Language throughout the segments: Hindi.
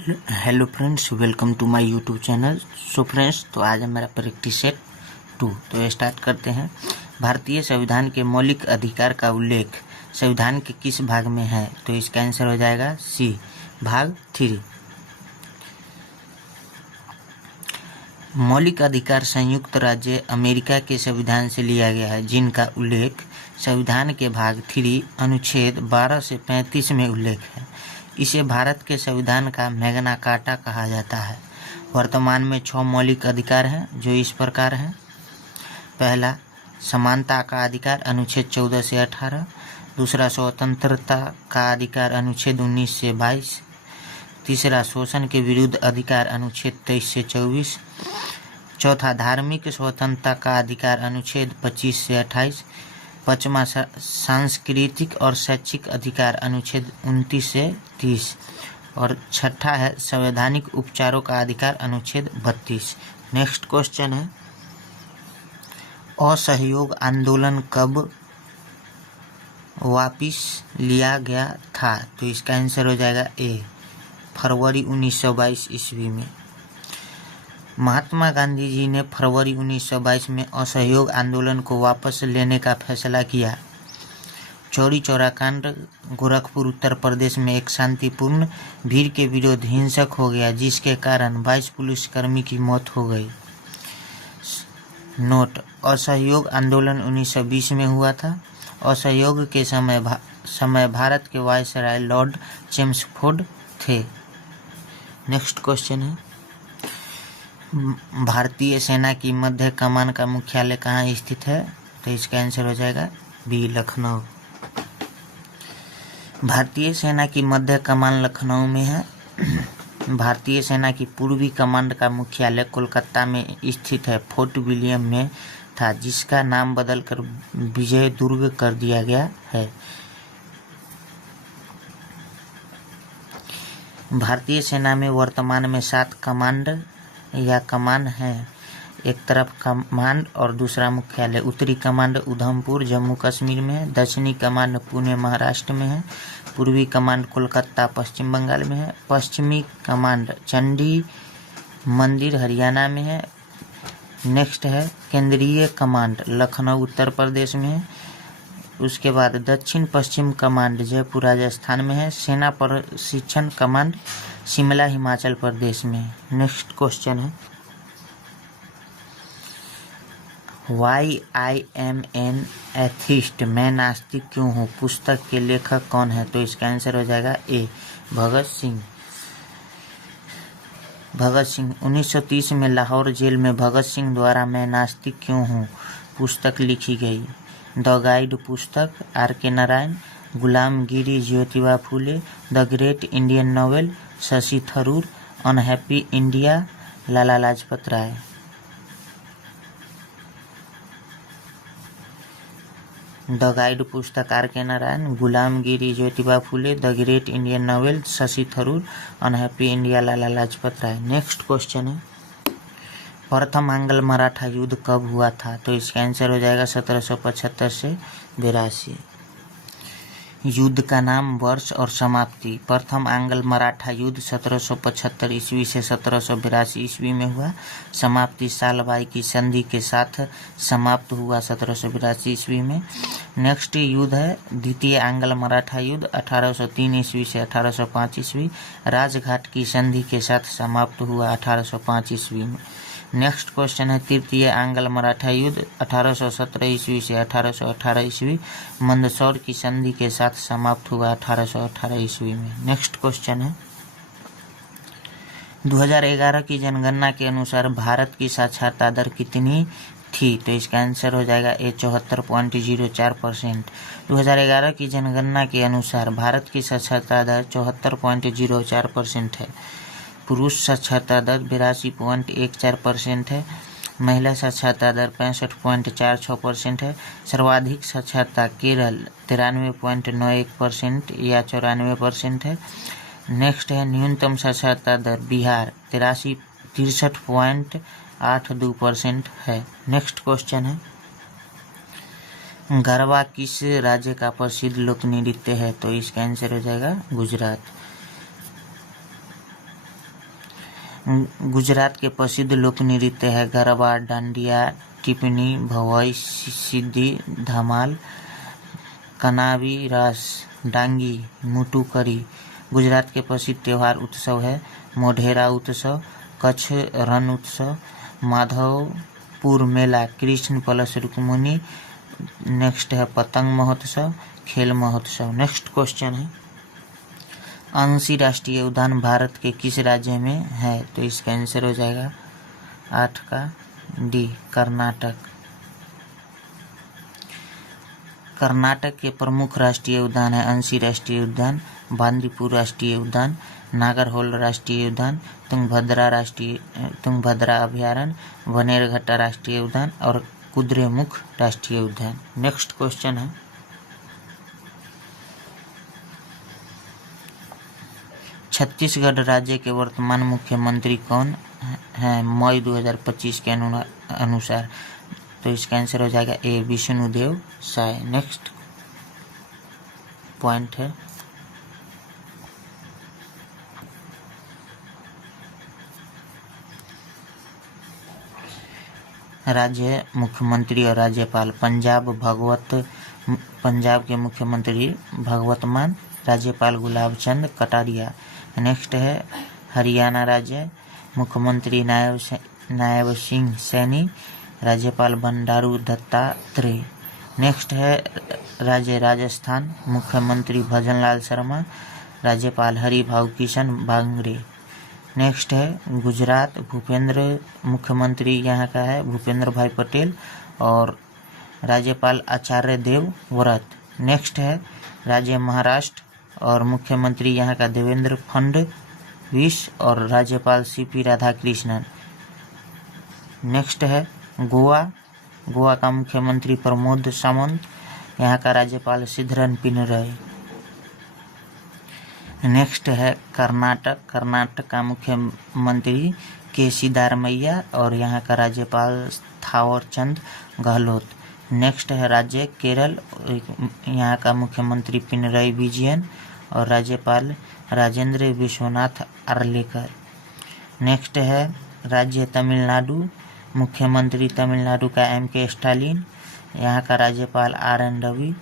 Hello friends, welcome to my YouTube channel. So friends, तो आज है मेरा प्रैक्टिस सेट 2। तो स्टार्ट करते हैं। भारतीय संविधान के मौलिक अधिकार का उल्लेख संविधान के किस भाग में है? तो इसका आंसर हो जाएगा सी, भाग 3। मौलिक अधिकार संयुक्त राज्य अमेरिका के संविधान से लिया गया है, जिनका उल्लेख संविधान के भाग 3 अनुच्छेद 12 से 35 में उल्लेख है। इसे भारत के संविधान का मैग्ना कार्टा कहा जाता है। वर्तमान में 6 मौलिक अधिकार हैं, जो इस प्रकार हैं। पहला, समानता का अधिकार अनुच्छेद 14 से 18। दूसरा, स्वतंत्रता का अधिकार अनुच्छेद 19 से 22। तीसरा, शोषण के विरुद्ध अधिकार अनुच्छेद 23 से 24। चौथा, धार्मिक स्वतंत्रता का अधिकार अनुच्छेद 25 से 28। पाँचवा, सांस्कृतिक और शैक्षिक अधिकार अनुच्छेद 29 से 30। और छठा है संवैधानिक उपचारों का अधिकार अनुच्छेद 32। नेक्स्ट क्वेश्चन है, असहयोग आंदोलन कब वापिस लिया गया था? तो इसका आंसर हो जाएगा ए, फरवरी 1922 ईस्वी में। महात्मा गांधी जी ने फरवरी 1922 में असहयोग आंदोलन को वापस लेने का फैसला किया। चौरी चौरा कांड गोरखपुर उत्तर प्रदेश में एक शांतिपूर्ण भीड़ के विरोध हिंसक हो गया, जिसके कारण 22 पुलिसकर्मी की मौत हो गई। नोट, असहयोग आंदोलन 1920 में हुआ था। असहयोग के समय भारत के वायसराय लॉर्ड चेम्सफोर्ड थे। नेक्स्ट क्वेश्चन है, भारतीय सेना की मध्य कमान का मुख्यालय कहाँ स्थित है? तो इसका आंसर हो जाएगा बी, लखनऊ। भारतीय सेना की मध्य कमान लखनऊ में है। भारतीय सेना की पूर्वी कमांड का मुख्यालय कोलकाता में स्थित है, फोर्ट विलियम में था, जिसका नाम बदलकर विजय दुर्ग कर दिया गया है। भारतीय सेना में वर्तमान में 7 कमांड या कमान है। एक तरफ कमांड और दूसरा मुख्यालय। उत्तरी कमांड उधमपुर जम्मू कश्मीर में है। दक्षिणी कमांड पुणे महाराष्ट्र में है। पूर्वी कमांड कोलकाता पश्चिम बंगाल में है। पश्चिमी कमांड चंडी मंदिर हरियाणा में है। नेक्स्ट है केंद्रीय कमांड लखनऊ उत्तर प्रदेश में है। उसके बाद दक्षिण पश्चिम कमांड जयपुर राजस्थान में है। सेना प्रशिक्षण कमांड शिमला हिमाचल प्रदेश में है। नेक्स्ट क्वेश्चन है, why I am an atheist, मैं नास्तिक क्यों हूँ, पुस्तक के लेखक कौन है? तो इसका आंसर हो जाएगा ए, भगत सिंह। भगत सिंह 1930 में लाहौर जेल में भगत सिंह द्वारा मैं नास्तिक क्यों हूँ पुस्तक लिखी गई। द गाइड पुस्तक R K Narayan, Gulamgiri Jyotiba Phule, the great Indian novel Shashi Tharoor, unhappy India Lala Lajpat Rai. The guide पुस्तक R K Narayan, Gulamgiri Jyotiba Phule, the great Indian novel Shashi Tharoor, unhappy India Lala Lajpat Rai. Next question है, प्रथम आंग्ल मराठा युद्ध कब हुआ था? तो इसका आंसर हो जाएगा 1775 से 82। युद्ध का नाम, वर्ष और समाप्ति। प्रथम आंग्ल मराठा युद्ध 1775 ईस्वी से 1782 ईस्वी में हुआ। समाप्ति सालबाई की संधि के साथ समाप्त हुआ 1782 ईस्वी में। नेक्स्ट युद्ध है द्वितीय आंग्ल मराठा युद्ध 1803 ईस्वी से 1805 ईस्वी। राजघाट की संधि के साथ समाप्त हुआ 1805 ईस्वी में। नेक्स्ट क्वेश्चन है, तृतीय आंग्ल मराठा युद्ध 1817 ईस्वी से 1818 ईस्वी। मंदसौर की संधि के साथ समाप्त हुआ 1818 ईस्वी में। नेक्स्ट क्वेश्चन है, 2011 की जनगणना के अनुसार भारत की साक्षरता दर कितनी थी? तो इसका आंसर हो जाएगा ए, 74.04%। 2011 की जनगणना के अनुसार भारत की साक्षरता दर 74.04% है। पुरुष साक्षरता दर 82.14% है। महिला साक्षरता दर 65.46% है। सर्वाधिक साक्षरता केरल 93.91% या 94% है। नेक्स्ट है न्यूनतम साक्षरता दर बिहार 63.82% है। नेक्स्ट क्वेश्चन है, गरबा किस राज्य का प्रसिद्ध लोक नृत्य है? तो इसका आंसर हो जाएगा गुजरात। गुजरात के प्रसिद्ध लोक नृत्य है गरबा, डांडिया, टिप्पणी, भवई, सिद्धि, धमाल, कनावी, रास, डांगी, मुटुकरी। गुजरात के प्रसिद्ध त्योहार उत्सव है मोढेरा उत्सव, कच्छ रण उत्सव, माधवपुर मेला, कृष्ण प्लस रुक्मिणी। नेक्स्ट है पतंग महोत्सव, खेल महोत्सव। नेक्स्ट क्वेश्चन है अंशी राष्ट्रीय उद्यान भारत के किस राज्य में है? तो इसका आंसर हो जाएगा 8 का डी, कर्नाटक। कर्नाटक के प्रमुख राष्ट्रीय उद्यान है अंशी राष्ट्रीय उद्यान, बांदीपुर राष्ट्रीय उद्यान, नागरहोल राष्ट्रीय उद्यान, तुंगभद्रा अभयारण्य, बनेरघट्टा राष्ट्रीय उद्यान और कुद्रेमुख राष्ट्रीय उद्यान। नेक्स्ट क्वेश्चन है छत्तीसगढ़ राज्य के वर्तमान मुख्यमंत्री कौन हैं मई 2025 के अनुसार? तो इसका आंसर हो जाएगा ए, विष्णुदेव साय। नेक्स्ट पॉइंट है राज्य मुख्यमंत्री और राज्यपाल। पंजाब के मुख्यमंत्री भगवत मान, राज्यपाल गुलाब चंद कटारिया। नेक्स्ट है हरियाणा राज्य, मुख्यमंत्री नायब सिंह सैनी, राज्यपाल बंडारू दत्तात्रेय। नेक्स्ट है राज्य राजस्थान, मुख्यमंत्री भजनलाल शर्मा, राज्यपाल हरिभाऊ किशन बांगरे। नेक्स्ट है गुजरात, मुख्यमंत्री यहाँ का है भूपेंद्र भाई पटेल और राज्यपाल आचार्य देवव्रत। नेक्स्ट है राज्य महाराष्ट्र और मुख्यमंत्री यहाँ का देवेंद्र फडणवीस और राज्यपाल सीपी राधाकृष्णन। नेक्स्ट है गोवा का मुख्यमंत्री प्रमोद सावंत, यहाँ का राज्यपाल श्रीधरन पिनरई। नेक्स्ट है कर्नाटक का मुख्यमंत्री के सिद्धारमैया और यहाँ का राज्यपाल थावरचंद गहलोत। नेक्स्ट है राज्य केरल, यहाँ का मुख्यमंत्री पिनरई विजयन और राज्यपाल राजेंद्र विश्वनाथ आर्लेकर। नेक्स्ट है राज्य तमिलनाडु, मुख्यमंत्री तमिलनाडु का M.K. स्टालिन, यहाँ का राज्यपाल R.N. रवि।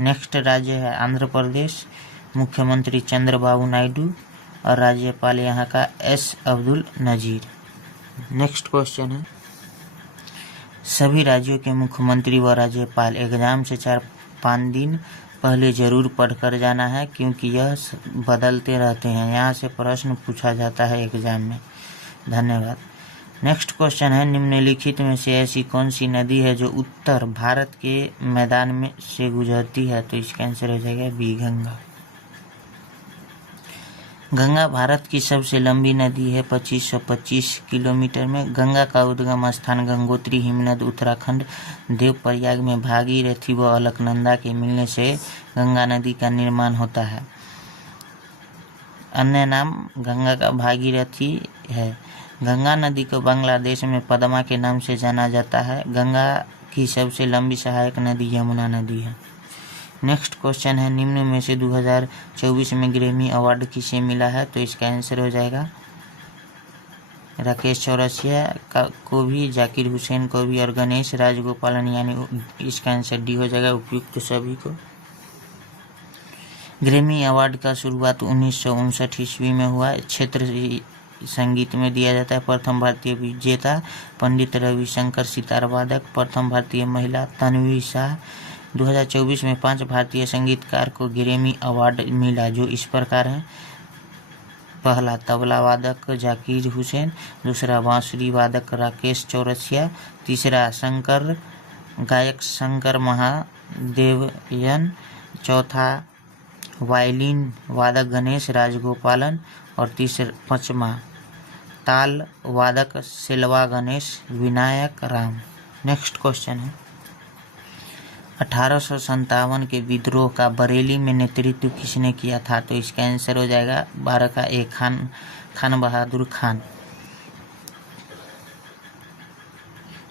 नेक्स्ट राज्य है आंध्र प्रदेश, मुख्यमंत्री चंद्रबाबू नायडू और राज्यपाल यहाँ का S. Abdul Nazeer. Next question है सभी राज्यों के मुख्यमंत्री व राज्यपाल एग्जाम से 4-5 दिन पहले जरूर पढ़कर जाना है क्योंकि यह बदलते रहते हैं। यहाँ से प्रश्न पूछा जाता है एग्जाम में। धन्यवाद। नेक्स्ट क्वेश्चन है निम्नलिखित में से ऐसी कौन सी नदी है जो उत्तर भारत के मैदान में से गुजरती है? तो इसका आंसर हो जाएगा बी, गंगा। गंगा भारत की सबसे लंबी नदी है 2525 किलोमीटर में। गंगा का उद्गम स्थान गंगोत्री हिमनद उत्तराखंड देवप्रयाग में भागीरथी व अलकनंदा के मिलने से गंगा नदी का निर्माण होता है। अन्य नाम गंगा का भागीरथी है। गंगा नदी को बांग्लादेश में पद्मा के नाम से जाना जाता है। गंगा की सबसे लंबी सहायक नदी यमुना नदी है। नेक्स्ट क्वेश्चन है निम्न में से 2024 में ग्रैमी अवार्ड किसे मिला है? तो इसका आंसर हो जाएगा राकेश चौरसिया को भी, जाकिर हुसैन को भी और गणेश राजगोपालन, यानी इसका आंसर डी हो जाएगा उपयुक्त सभी को। ग्रैमी अवार्ड का शुरुआत 1959 ईस्वी में हुआ। क्षेत्र संगीत में दिया जाता है। प्रथम भारतीय विजेता पंडित रविशंकर सितार वादक। प्रथम भारतीय महिला तन्वी शाह। 2024 में 5 भारतीय संगीतकार को ग्रैमी अवार्ड मिला जो इस प्रकार हैं। पहला तबला वादक जाकिर हुसैन, दूसरा बांसुरी वादक राकेश चौरसिया, तीसरा गायक शंकर महादेवयन, चौथा वायलिन वादक गणेश राजगोपालन और पांचवा ताल वादक सेल्वा गणेश विनायक राम। नेक्स्ट क्वेश्चन है 1857 के विद्रोह का बरेली में नेतृत्व किसने किया था? तो इसका आंसर हो जाएगा 12 का ए, खान बहादुर खान।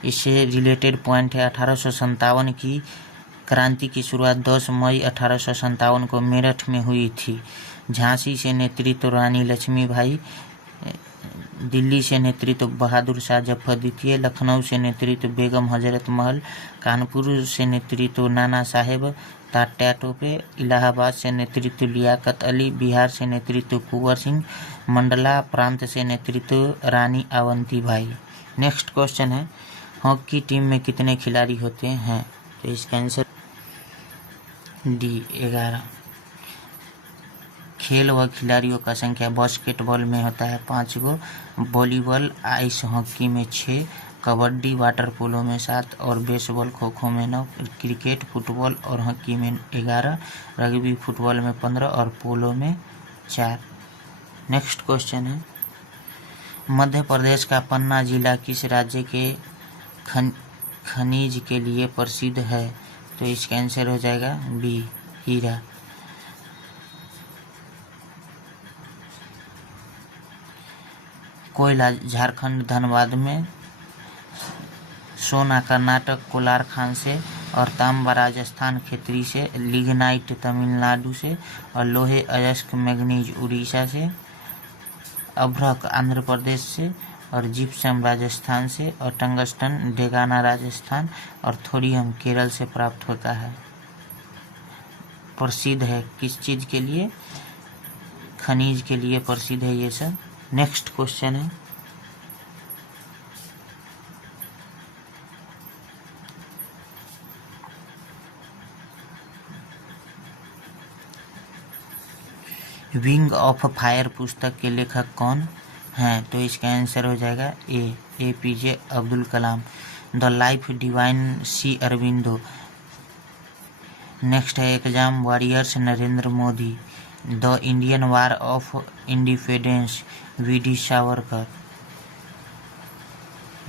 इससे रिलेटेड पॉइंट है 1857 की क्रांति की शुरुआत 10 मई 1857 को मेरठ में हुई थी। झांसी से नेतृत्व रानी लक्ष्मीबाई दिल्ली से नेतृत्व बहादुर शाह जफर द्वितीय, लखनऊ से नेतृत्व बेगम हजरत महल, कानपुर से नेतृत्व नाना साहेब तात्या टोपे, इलाहाबाद से नेतृत्व लियाकत अली, बिहार से नेतृत्व कुंवर सिंह, मंडला प्रांत से नेतृत्व रानी अवंतीबाई। नेक्स्ट क्वेश्चन है, हॉकी टीम में कितने खिलाड़ी होते हैं? तो इसका आंसर डी 11। खेल व खिलाड़ियों का संख्या बास्केटबॉल में होता है 5 गो, वॉलीबॉल आइस हॉकी में 6, कबड्डी वाटर पोलो में 7 और बेसबॉल खो खो में 9, क्रिकेट फुटबॉल और हॉकी में 11, रग्बी फुटबॉल में 15 और पोलो में 4। नेक्स्ट क्वेश्चन है, मध्य प्रदेश का पन्ना जिला किस राज्य के खनिज के लिए प्रसिद्ध है? तो इसका आंसर हो जाएगा बी हीरा। कोयला झारखंड धनबाद में, सोना कर्नाटक कोलार खान से और तांबा राजस्थान खेतरी से, लिग्नाइट तमिलनाडु से और लोहे अयस्क मैग्नीज उड़ीसा से, अभ्रक आंध्र प्रदेश से और जिप्सम राजस्थान से और टंगस्टन डेगाना राजस्थान और थोरियम केरल से प्राप्त होता है। प्रसिद्ध है किस चीज़ के लिए? खनिज के लिए प्रसिद्ध है ये सब। नेक्स्ट क्वेश्चन है, विंग ऑफ फायर पुस्तक के लेखक कौन हैं? तो इसका आंसर हो जाएगा A APJ Abdul Kalam. The life divine Sri Aurobindo. Next है, exam warriors Narendra Modi. The Indian war of independence VD Savarkar.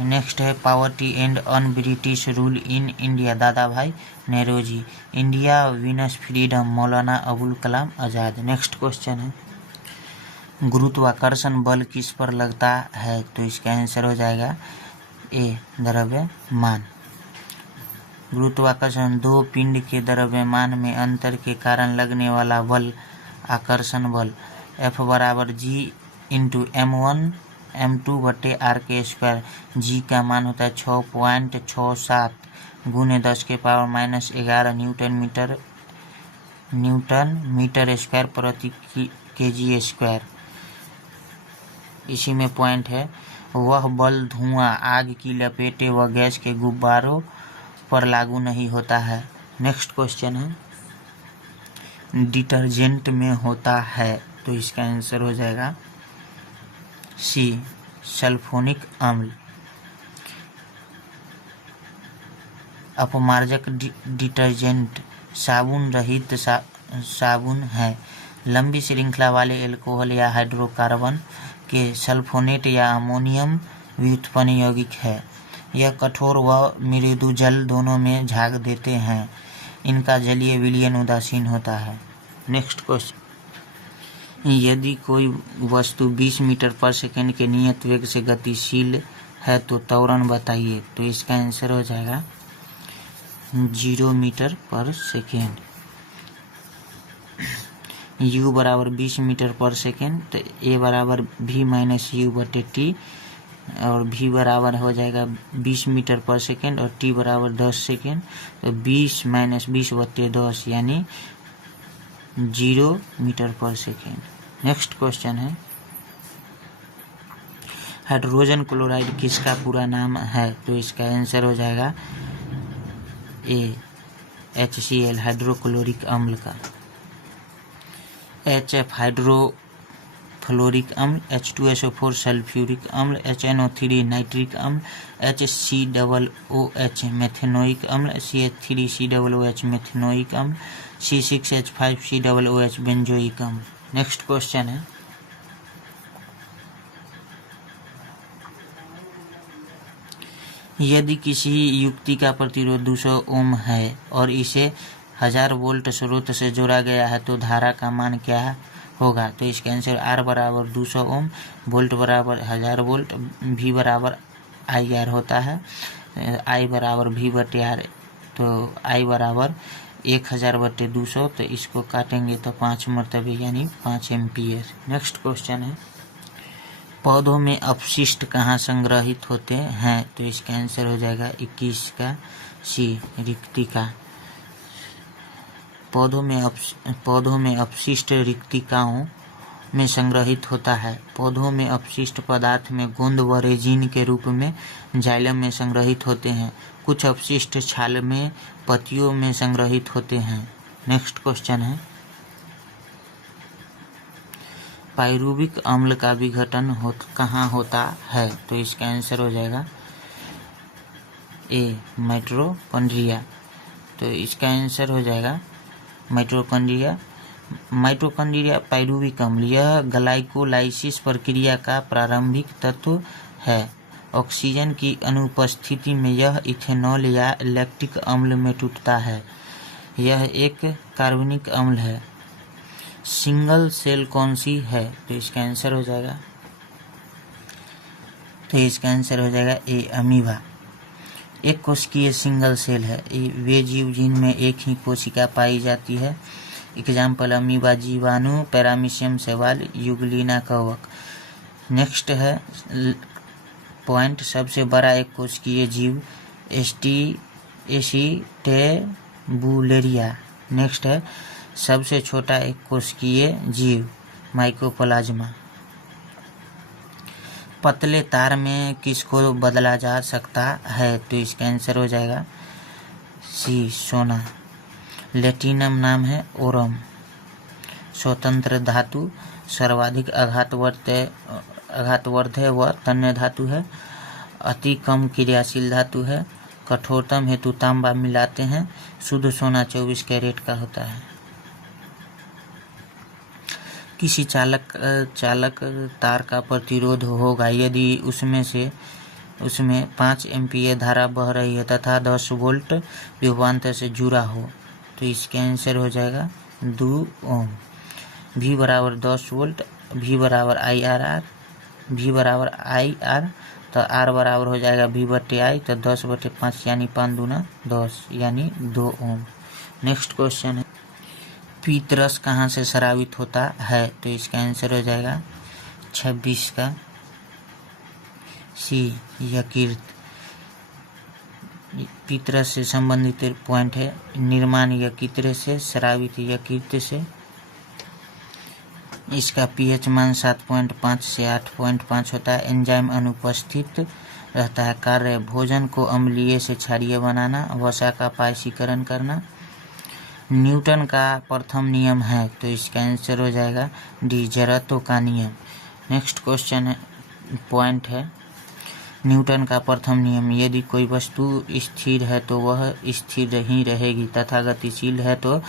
Next है, poverty and un British rule in India Dadabhai Naoroji. India wins freedom Maulana Abul Kalam Azad. Next question है, गुरुत्वाकर्षण बल किस पर लगता है? तो इसका आंसर हो जाएगा ए द्रव्यमान। गुरुत्वाकर्षण दो पिंड के द्रव्यमान में अंतर के कारण लगने वाला बल आकर्षण बल। F = G × M1 M2 / r²। G का मान होता है 6.67 × 10⁻⁻11 न्यूटन मीटर स्क्वायर प्रति kg²। इसी में पॉइंट है, वह बल धुआं, आग की लपेटें व गैस के गुब्बारों पर लागू नहीं होता है। नेक्स्ट क्वेश्चन है, डिटर्जेंट में होता है? तो इसका आंसर हो जाएगा सी सल्फोनिक अम्ल। अपमार्जक डिटर्जेंट साबुन रहित साबुन है। लंबी श्रृंखला वाले एल्कोहल या हाइड्रोकार्बन के सल्फोनेट या अमोनियम व्युत्पन्न यौगिक है। यह कठोर व मृदु जल दोनों में झाग देते हैं। इनका जलीय विलयन उदासीन होता है। नेक्स्ट क्वेश्चन, यदि कोई वस्तु 20 मीटर पर सेकंड के नियत वेग से गतिशील है तो त्वरण बताइए। तो इसका आंसर हो जाएगा 0 मीटर पर सेकेंड। U = 20 मीटर पर सेकेंड, तो A = V - U/T और V बराबर हो जाएगा 20 मीटर पर सेकेंड और T = 10 सेकेंड। तो 20 - 20/10 यानी 0 मीटर पर सेकेंड। नेक्स्ट क्वेश्चन है, हाइड्रोजन क्लोराइड किसका पूरा नाम है? तो इसका आंसर हो जाएगा ए HCl हाइड्रोक्लोरिक अम्ल का। HF हाइड्रोफ्लोरिक अम्ल, H2SO4 सल्फ्यूरिक अम्ल, HNO3 नाइट्रिक अम्ल, HCOOH मेथेनोइक अम्ल, CH3COOH मेथेनोइक अम्ल, C6H5COOH बेंजोइक अम्ल। नेक्स्ट क्वेश्चन है, यदि किसी युक्ति का प्रतिरोध 200 ओम है और इसे 1000 वोल्ट स्रोत से जोड़ा गया है तो धारा का मान क्या होगा? तो इसका आंसर R = 200 ओम, वोल्ट = 1000 वोल्ट, V = IR होता है, I = V/R। तो I = 1000/200, तो इसको काटेंगे तो 5 मरतबे यानी 5 एम्पियर। नेक्स्ट क्वेश्चन है, पौधों में अपशिष्ट कहाँ संग्रहित होते हैं? तो इसका आंसर हो जाएगा 21 का सी, रिक्तिका। पौधों में अपशिष्ट रिक्तिकाओं में संग्रहित होता है। पौधों में अपशिष्ट पदार्थ में गोंद व रेजिन के रूप में जाइलम में संग्रहित होते हैं। कुछ अपशिष्ट छाल में पत्तियों में संग्रहित होते हैं। नेक्स्ट क्वेश्चन है, पाइरुविक अम्ल का विघटन कहाँ होता है? तो इसका आंसर हो जाएगा ए, माइटोकॉन्ड्रिया। तो इसका आंसर हो जाएगा माइटोकॉन्ड्रिया। पाइरुविक अम्ल यह ग्लाइकोलाइसिस प्रक्रिया का प्रारंभिक तत्व है। ऑक्सीजन की अनुपस्थिति में यह इथेनॉल या लैक्टिक अम्ल में टूटता है। यह एक कार्बनिक अम्ल है। सिंगल सेल कौन सी है? तो इसका आंसर हो जाएगा ए, अमीबा। एक कोशिकीय सिंगल सेल है। वे जीव जिनमें एक ही कोशिका पाई जाती है। एग्जाम्पल अमीबा, जीवाणु, पैरामीशियम शैवाल, यूग्लिना कवक। नेक्स्ट है पॉइंट, सबसे बड़ा एक कोशिकीय जीव एसिटेबुलेरिया। नेक्स्ट है सबसे छोटा एक कोशिकीय जीव माइकोप्लाज्मा। पतले तार में किसको बदला जा सकता है? तो इसका आंसर हो जाएगा सी, सोना। लेटिनम नाम है ओरम। स्वतंत्र धातु सर्वाधिक आघातवर्धक व तन्य धातु है। अति कम क्रियाशील धातु है। कठोरतम हेतु तांबा मिलाते हैं। शुद्ध सोना 24 कैरेट का होता है। किसी चालक तार का प्रतिरोध होगा यदि उसमें 5 एम्पीयर धारा बह रही है तथा 10 वोल्ट विभवांतर से जुड़ा हो। तो इसका आंसर हो जाएगा 2 ओम। V बराबर 10 वोल्ट, V बराबर IR, तो R बराबर हो जाएगा V/I, तो 10/5 यानी 5 दूना 10 यानी 2 ओम। नेक्स्ट क्वेश्चन है, पीतरस कहाँ से स्रावित होता है? तो इसका आंसर हो जाएगा 26 का सी, यकृत। पीतरस से संबंधित पॉइंट है, निर्माण यकृत से, स्रावित यकृत से। इसका pH मान 7.5 से 8.5 होता है। एंजाइम अनुपस्थित रहता है। कार्य भोजन को अम्लीय से क्षारीय बनाना, वसा का पायसीकरण करना। न्यूटन का प्रथम नियम है, तो इसका आंसर हो जाएगा डी, जड़त्व का नियम। नेक्स्ट क्वेश्चन है, पॉइंट है, न्यूटन का प्रथम नियम, यदि कोई वस्तु स्थिर है तो वह स्थिर ही रहेगी तथा गतिशील है तो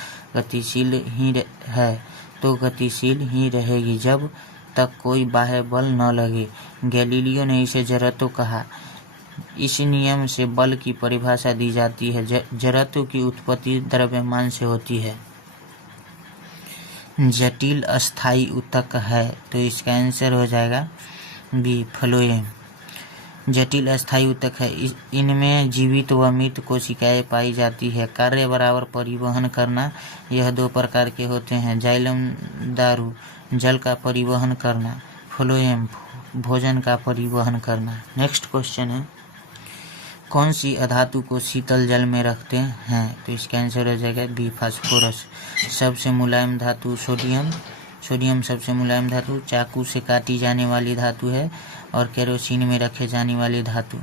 गतिशील ही रहेगी जब तक कोई बाह्य बल न लगे। गैलीलियो ने इसे जड़त्व कहा। इस नियम से बल की परिभाषा दी जाती है। जड़त्व की उत्पत्ति द्रव्यमान से होती है। जटिल अस्थायी ऊतक है, तो इसका आंसर हो जाएगा बी, फ्लोएम। जटिल अस्थायी ऊतक है, इनमें जीवित व मृत कोशिकाएं पाई जाती है। कार्य बराबर परिवहन करना, यह 2 प्रकार के होते हैं। जाइलम दारू जल का परिवहन करना, फ्लोएम भोजन का परिवहन करना। नेक्स्ट क्वेश्चन है, कौन सी अधातु को शीतल जल में रखते हैं? तो इसका आंसर हो जाएगा बी, फास्फोरस। सबसे मुलायम धातु सोडियम सबसे मुलायम धातु, चाकू से काटी जाने वाली धातु है और केरोसिन में रखे जाने वाली धातु।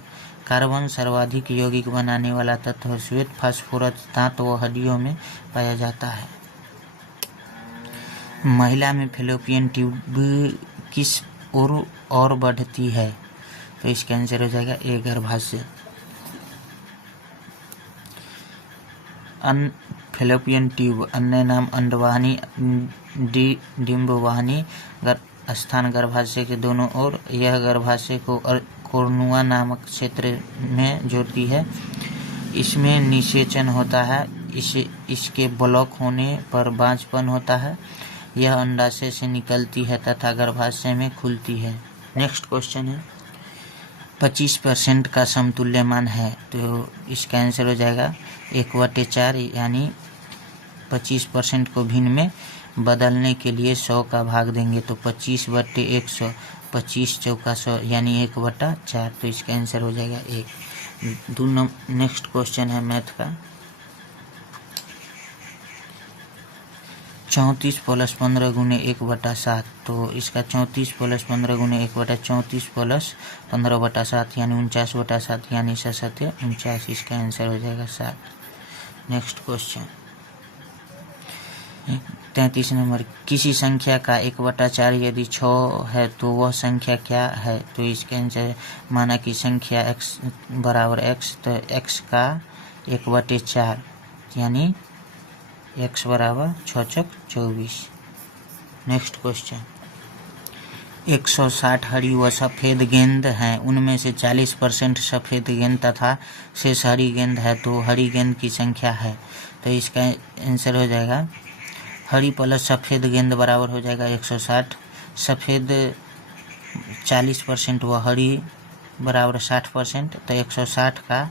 कार्बन सर्वाधिक यौगिक बनाने वाला तत्व, श्वेत फास्फोरस दांत व हड्डियों में पाया जाता है। महिला में फैलोपियन ट्यूब किस ओर बढ़ती है? तो इसका आंसर हो जाएगा ए, गर्भाशय। फैलोपियन ट्यूब, अन्य नाम अंडवाहिनी, डिंबवाहिनी, स्थान गर्भाशय के दोनों ओर। यह गर्भाशय को कोर्नुआ नामक क्षेत्र में जोड़ती है। इसमें निषेचन होता है। इसके ब्लॉक होने पर बांझपन होता है। यह अंडाशय से निकलती है तथा गर्भाशय में खुलती है। नेक्स्ट क्वेश्चन है, 25% का समतुल्य मान है, तो इसका आंसर हो जाएगा 1/4 यानी 25% को भिन्न में बदलने के लिए 100 का भाग देंगे तो 25/100, 25 चौका 100 यानी 1/4, तो इसका आंसर हो जाएगा 1। नेक्स्ट क्वेश्चन है मैथ का। 34 + 15 × 1/7, तो इसका 34 + 15 × 1/34 + 15/7 यानी 49/7 यानी 49, इसका आंसर हो जाएगा 7। नेक्स्ट क्वेश्चन 33 नंबर, किसी संख्या का 1/4 यदि 6 है तो वह संख्या क्या है? तो इसके आंसर, माना कि संख्या x बराबर x, तो x का 1/4 यानी x बराबर 6 × 24। नेक्स्ट क्वेश्चन 160 हरी व सफ़ेद गेंद हैं, उनमें से 40% सफ़ेद गेंद तथा शेष हरी गेंद है, तो हरी गेंद की संख्या है। तो इसका आंसर हो जाएगा हरी प्लस सफ़ेद गेंद बराबर हो जाएगा 160, सफ़ेद 40% व हरी बराबर 60%, तो 160 का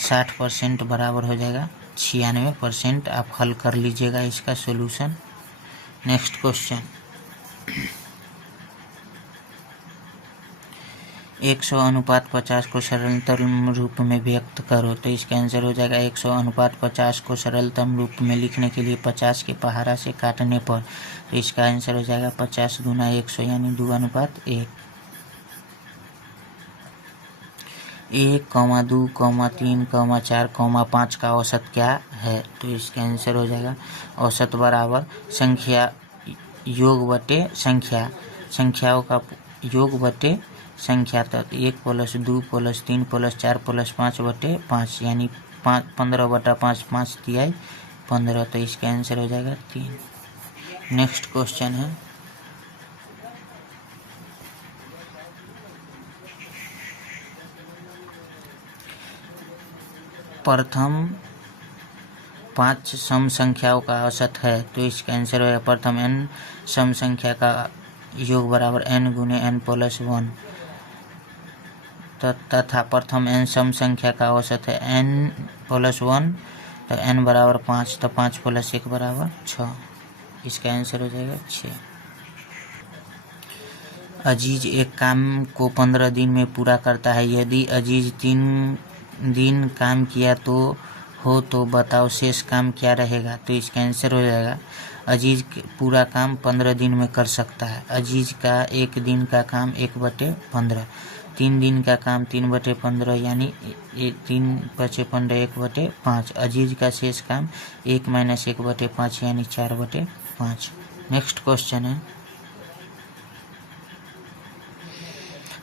60% बराबर हो जाएगा 96%। आप हल कर लीजिएगा इसका सॉल्यूशन। नेक्स्ट क्वेश्चन 100:50 को सरलतम रूप में व्यक्त करो, तो इसका आंसर हो जाएगा 100:50 को सरलतम रूप में लिखने के लिए 50 के पहाड़ा से काटने पर, तो इसका आंसर हो जाएगा 50 × 100 यानी 2:1। 1, 2, 3, 4, 5 का औसत क्या है? तो इसका आंसर हो जाएगा औसत बराबर संख्या योग बटे संख्या, संख्याओं का योग बटे संख्या, तक 1 + 2 + 3 + 4 + 5/5 यानी 15/5, 5 तिहाई 15, तो इसका आंसर हो जाएगा 3। नेक्स्ट क्वेश्चन है प्रथम 5 सम संख्याओं का औसत है, तो इसका आंसर होगा प्रथम n सम संख्या का योग बराबर n × n + 1 तथा प्रथम n सम संख्या का औसत है n + 1, तो n बराबर 5, तो 5 + 1 बराबर 6, इसका आंसर हो जाएगा 6। अजीज एक काम को 15 दिन में पूरा करता है, यदि अजीज 3 दिन काम किया तो बताओ शेष काम क्या रहेगा? तो इसका आंसर हो जाएगा अजीज पूरा काम 15 दिन में कर सकता है। अजीज का 1 दिन का काम 1/15, 3 दिन का काम 3/15 यानी 3 × 15 1/5। अजीज का शेष काम 1 - 1/5 यानी 4/5। नेक्स्ट क्वेश्चन है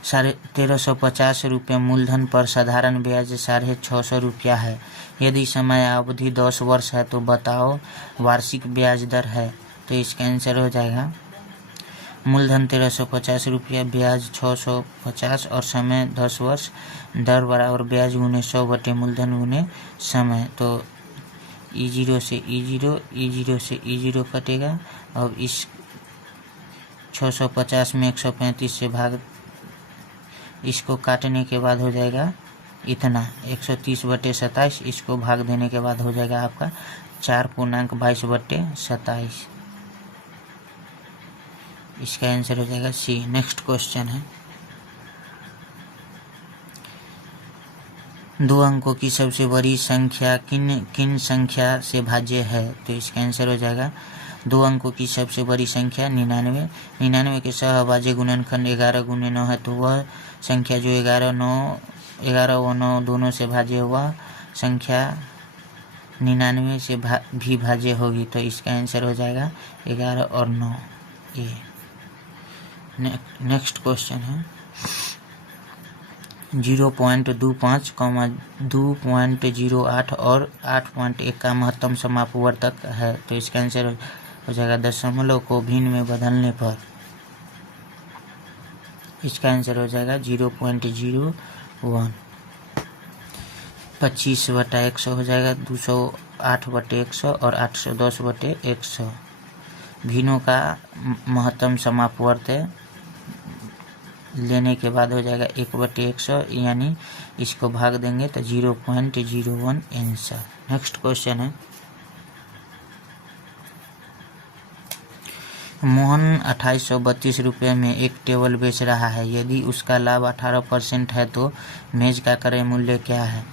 1350 रुपये मूलधन पर साधारण ब्याज 650 रुपया है। यदि समय अवधि 10 वर्ष है तो बताओ वार्षिक ब्याज दर है। तो इसका आंसर हो जाएगा मूलधन 1350 रुपया, ब्याज 650 और समय 10 वर्ष, दर बराबर ब्याज गुने 100 मूलधन गुने समय। तो E0 से E0, E0 से E0 कटेगा। अब इस 650 में 135 से भाग, इसको काटने के बाद हो जाएगा इतना 130/27, इसको भाग देने के बाद हो जाएगा आपका 4.22/27, इसका आंसर हो जाएगा सी। नेक्स्ट क्वेश्चन है 2 अंकों की सबसे बड़ी संख्या किन संख्या से भाज्य है? तो इसका आंसर हो जाएगा 2 अंकों की सबसे बड़ी संख्या 99। 99 के सहभाज्य गुणनखंड 11 × 9 है, तो वह संख्या जो 11 व 9 दोनों से भाज्य हुआ संख्या 99 से भी भाज्य होगी, तो इसका आंसर हो जाएगा 11 और 9 ए। नेक्स्ट क्वेश्चन है 0.25, 2.08 और 8.1 का महत्तम समापवर्तक है, तो इसका आंसर हो जाएगा दशमलव को भिन्न में बदलने पर, इसका आंसर हो जाएगा 0.01। 25/100 हो जाएगा 208/100 और 810/100। भिन्नों का महत्तम समापवर्तक लेने के बाद हो जाएगा 1/100 यानी इसको भाग देंगे तो 0.01 आंसर। नेक्स्ट क्वेश्चन है मोहन 2832 रुपये में एक टेबल बेच रहा है। यदि उसका लाभ 18% है तो मेज का क्रय मूल्य क्या है?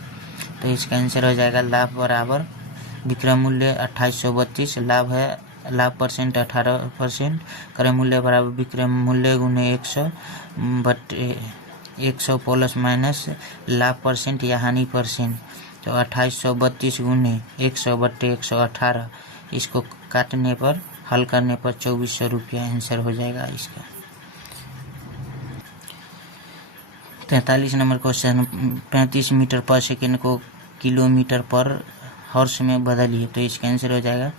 तो इसका आंसर हो जाएगा लाभ बराबर विक्रय मूल्य 2832, लाभ परसेंट 18%, क्रय मूल्य बराबर विक्रय मूल्य गुने 100 बटे 100 प्लस माइनस लाभ परसेंट या हानि परसेंट। तो 2832 गुने 100 बटे 118, इसको काटने पर हल करने पर 2400 रुपया आंसर हो जाएगा इसका। 43 नंबर क्वेश्चन, 35 मीटर पर सेकेंड को किलोमीटर पर हॉर्स में बदलिए। तो इसका आंसर हो जाएगा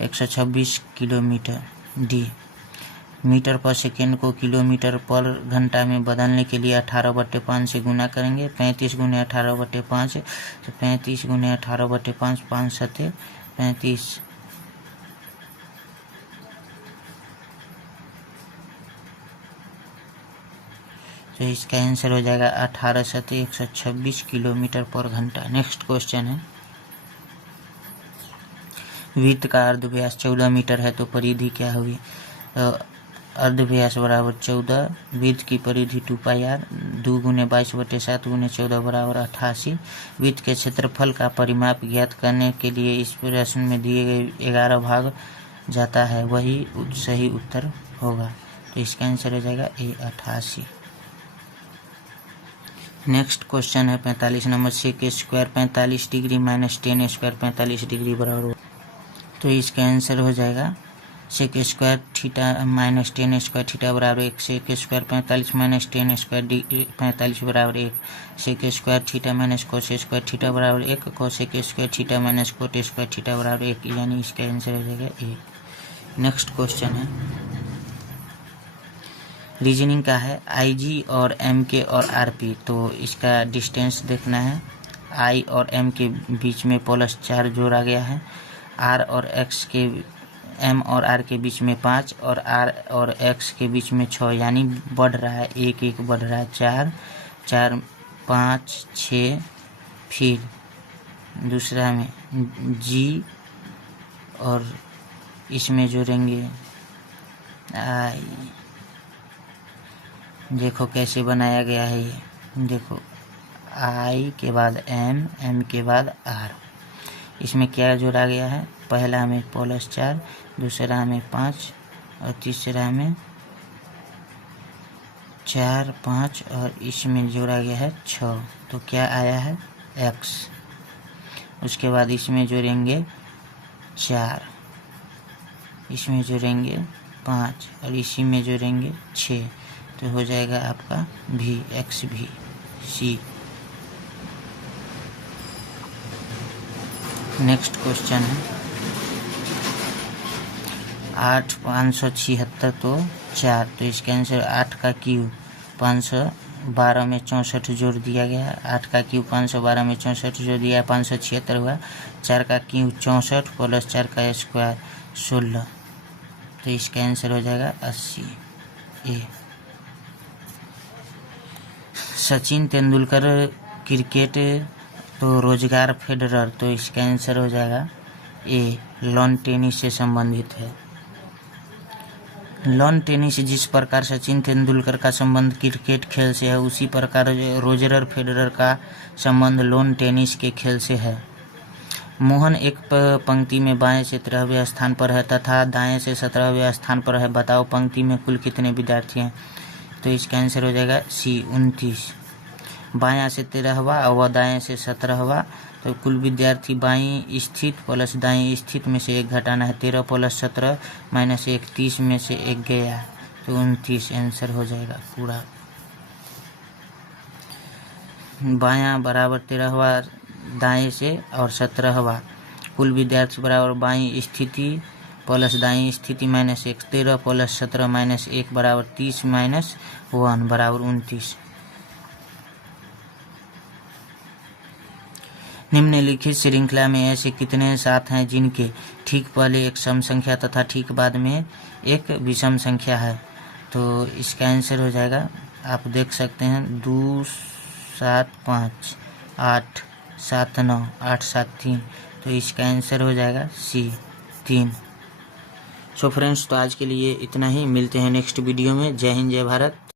126 किलोमीटर। डी, मीटर पर सेकेंड को किलोमीटर पर घंटा में बदलने के लिए 18/5 से गुना करेंगे। 35 गुने 18/5, तो 35 गुने 18/5, 5 सत्ते 35, तो इसका आंसर हो जाएगा 18 सत्ते 126 किलोमीटर पर घंटा। नेक्स्ट क्वेश्चन है, वृत्त का अर्धव्यास 14 मीटर है तो परिधि क्या हुई? अर्धव्यास बराबर 14, वृत्त की परिधि 2πr, 2 गुने 22/7 गुने 14 बराबर 88। वृत्त के क्षेत्रफल का परिमाप ज्ञात करने के लिए इस प्रश्न में दिए गए 11 भाग जाता है, वही सही उत्तर होगा। तो इसका आंसर हो जाएगा ए 88। नेक्स्ट क्वेश्चन है 45 number, sec square 45 degree minus 10 square 45 degree बराबर। तो इसका आंसर हो जाएगा sec square theta minus 10 square theta बराबर 1, सेक स्क्वायर 45 माइनस 10 स्क्वायर 45 बराबर 1, sec square theta minus cos square theta बराबर 1, cosec square theta minus cot square theta बराबर 1, यानी इसका आंसर हो जाएगा 1। नेक्स्ट क्वेश्चन है, रीजनिंग का है, IG और MK और RP। तो इसका डिस्टेंस देखना है। I और M के बीच में +4 जोड़ा गया है, R और X के M और R के बीच में 5 और R और X के बीच में 6, यानी बढ़ रहा है, 1 बढ़ रहा है, 4 4 5 6। फिर दूसरा में G और इसमें जोड़ेंगे I। देखो कैसे बनाया गया है ये, देखो I के बाद M के बाद R। इसमें क्या जोड़ा गया है? पहला में +4, दूसरा में 5 और तीसरा में 4 5 और इसमें जोड़ा गया है 6। तो क्या आया है? X। उसके बाद इसमें जोड़ेंगे 4, इसमें जोड़ेंगे 5 और इसी में जोड़ेंगे 6, तो हो जाएगा आपका भी X भी C। नेक्स्ट क्वेश्चन है 8 576 तो 4, तो इसका आंसर 8 का क्यूब 512 में 64 जोड़ दिया गया। 8 का क्यूब 512 में 64 जोड़ दिया 576 हुआ। 4 का क्यूब 64 प्लस 4 का स्क्वायर 16, तो इसका आंसर हो जाएगा 80 ए। सचिन तेंदुलकर क्रिकेट तो रोजगार फेडरर, तो इसका आंसर हो जाएगा ए, लॉन टेनिस से संबंधित है। लॉन टेनिस जिस प्रकार सचिन तेंदुलकर का संबंध क्रिकेट खेल से है, उसी प्रकार रोजर फेडरर का संबंध लॉन टेनिस के खेल से है। मोहन एक पंक्ति में बाएं से 13वें स्थान पर है तथा दाएं से 17वें स्थान पर है। बताओ पंक्ति में कुल कितने विद्यार्थी हैं? तो इसका आंसर हो जाएगा सी 29। बायां से 13वां और दाएं से 17वां, तो कुल विद्यार्थी बाईं स्थित प्लस दाईं स्थित में से 1 घटाना है। 13 + 17 - 1, 30 में से 1 गया, तो 29 आंसर हो जाएगा पूरा। बायां बराबर 13वां दाएं से और 17वां, कुल विद्यार्थी बराबर बाईं स्थिति प्लस दाईं स्थिति -1, 13 + 17 - 1 बराबर 30 - 1 बराबर 29। निम्नलिखित श्रृंखला में ऐसे कितने साथ हैं जिनके ठीक पहले एक सम संख्या तथा ठीक बाद में एक विषम संख्या है? तो इसका आंसर हो जाएगा, आप देख सकते हैं 2 7 5 8 7 9 8 7 3, तो इसका आंसर हो जाएगा सी 3। सो फ्रेंड्स, तो आज के लिए इतना ही, मिलते हैं नेक्स्ट वीडियो में। जय हिंद, जय भारत।